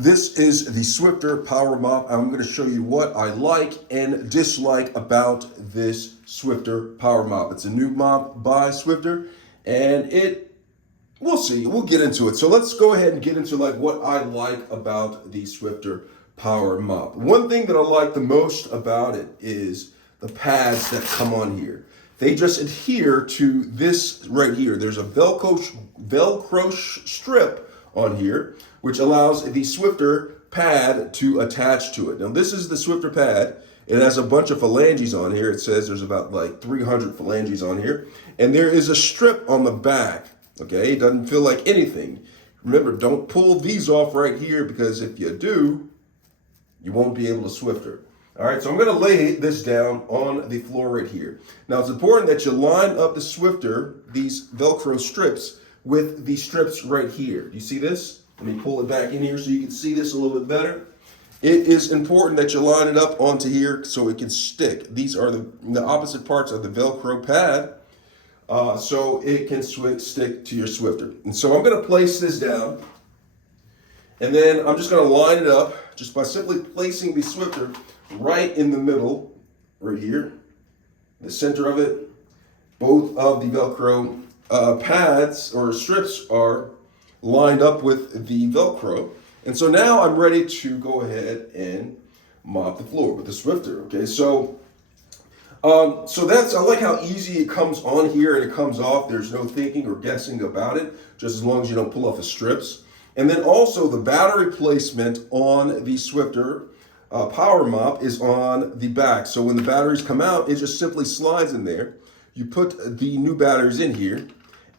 This is the Swifter Power Mop. I'm going to show you what I like and dislike about this Swifter Power Mop. It's a new mop by Swifter, and we'll see, we'll get into it. So let's go ahead and get into like what I like about the Swifter Power Mop. One thing that I like the most about it is the pads that come on here. They just adhere to this right here. There's a Velcro strip on here, which allows the Swifter pad to attach to it. Now this is the Swifter pad. It has a bunch of phalanges on here. It says there's about like 300 phalanges on here. And there is a strip on the back, okay? It doesn't feel like anything. Remember, don't pull these off right here, because if you do, you won't be able to Swifter. All right, so I'm gonna lay this down on the floor right here. Now it's important that you line up the Swifter, these Velcro strips, with the strips right here. Do you see this? Let me pull it back in here so you can see this a little bit better. It is important that you line it up onto here so it can stick. These are the opposite parts of the Velcro pad, so it can stick to your Swifter. And so I'm gonna place this down, and then I'm just gonna line it up just by simply placing the Swifter right in the middle, right here, the center of it. Both of the Velcro pads or strips are lined up with the Velcro. And so now I'm ready to go ahead and mop the floor with the Swifter. Okay, so I like how easy it comes on here and it comes off. There's no thinking or guessing about it, just as long as you don't pull off the strips. And then also the battery placement on the Swifter Power Mop is on the back. So when the batteries come out, it just simply slides in there. You put the new batteries in here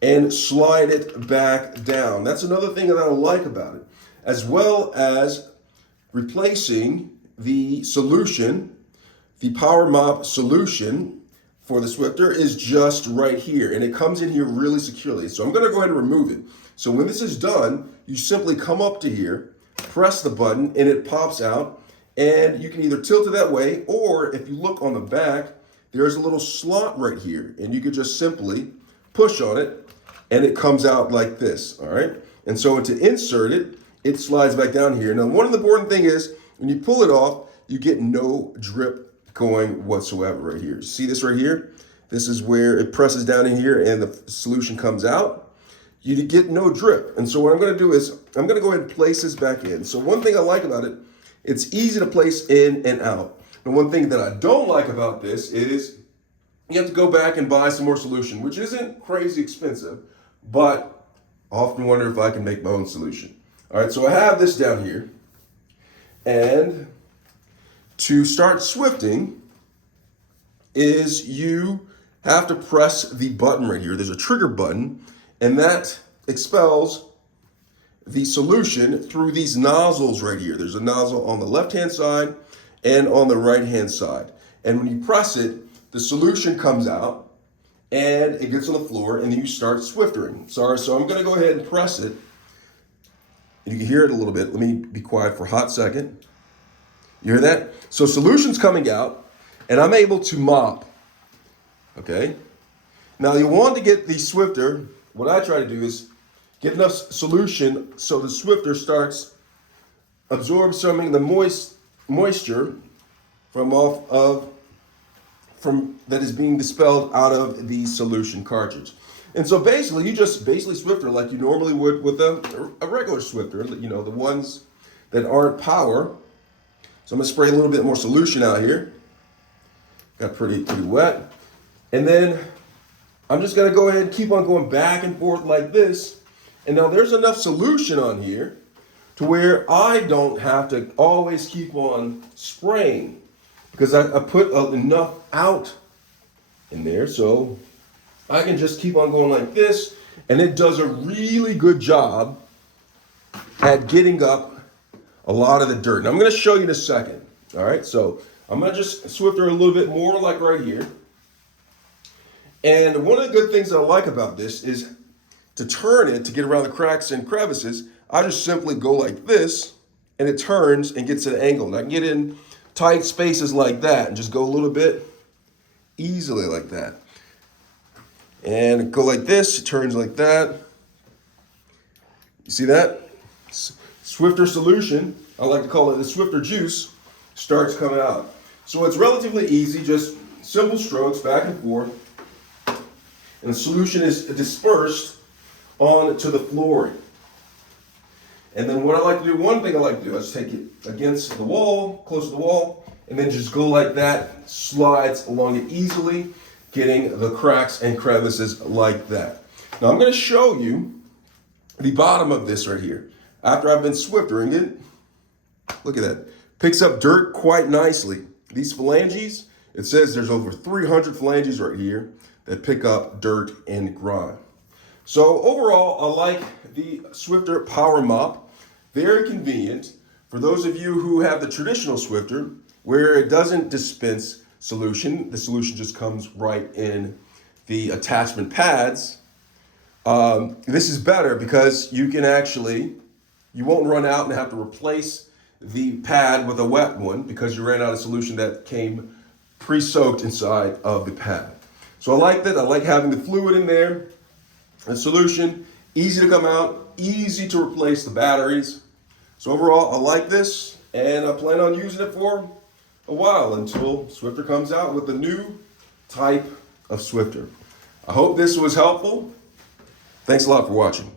and slide it back down. That's another thing that I like about it. As well as replacing the solution, the Power Mop solution for the Swifter is just right here, and it comes in here really securely. So I'm gonna go ahead and remove it. So when this is done, you simply come up to here, press the button, and it pops out, and you can either tilt it that way, or if you look on the back, there's a little slot right here, and you could just simply push on it, and it comes out like this, all right? And so to insert it, it slides back down here. Now, one of the important thing is, when you pull it off, you get no drip going whatsoever right here. See this right here? This is where it presses down in here and the solution comes out. You get no drip. And so what I'm gonna do is, I'm gonna go ahead and place this back in. So one thing I like about it, it's easy to place in and out. And one thing that I don't like about this is you have to go back and buy some more solution, which isn't crazy expensive, but I often wonder if I can make my own solution. All right, so I have this down here. And to start swifting is you have to press the button right here. There's a trigger button, and that expels the solution through these nozzles right here. There's a nozzle on the left-hand side and on the right-hand side. And when you press it, the solution comes out and it gets on the floor, and then you start swiftering. So I'm gonna go ahead and press it. You can hear it a little bit. Let me be quiet for a hot second. You hear that? So solution's coming out, and I'm able to mop, okay? Now you want to get the Swifter, what I try to do is get enough solution so the Swifter starts absorb some of the moisture from that is being dispelled out of the solution cartridge. And so basically, you just Swifter like you normally would with a regular Swifter, you know, the ones that aren't power. So I'm gonna spray a little bit more solution out here. Got pretty wet. And then I'm just gonna go ahead and keep on going back and forth like this. And now there's enough solution on here to where I don't have to always keep on spraying, because I put enough out in there, so I can just keep on going like this, and it does a really good job at getting up a lot of the dirt. And I'm gonna show you in a second, all right? So I'm gonna just Swifter a little bit more like right here. And one of the good things that I like about this is to turn it, to get around the cracks and crevices, I just simply go like this, and it turns and gets an angle. And I can get in tight spaces like that and just go a little bit easily like that. And go like this, it turns like that. You see that? Swifter solution, I like to call it the Swifter juice, starts coming out. So it's relatively easy, just simple strokes back and forth, and the solution is dispersed onto the flooring. And then what I like to do, one thing I like to do is take it against the wall, close to the wall, and then just go like that, slides along it easily, getting the cracks and crevices like that. Now I'm going to show you the bottom of this right here. After I've been Swiftering it, look at that. Picks up dirt quite nicely. These phalanges, it says there's over 300 phalanges right here that pick up dirt and grime. So overall, I like the Swifter Power Mop. Very convenient for those of you who have the traditional Swifter where it doesn't dispense solution. The solution just comes right in the attachment pads. This is better because you won't run out and have to replace the pad with a wet one because you ran out of solution that came pre-soaked inside of the pad. So I like that. I like having the fluid in there. The solution, easy to come out, easy to replace the batteries. So overall, I like this, and I plan on using it for a while until Swifter comes out with a new type of Swifter. I hope this was helpful. Thanks a lot for watching.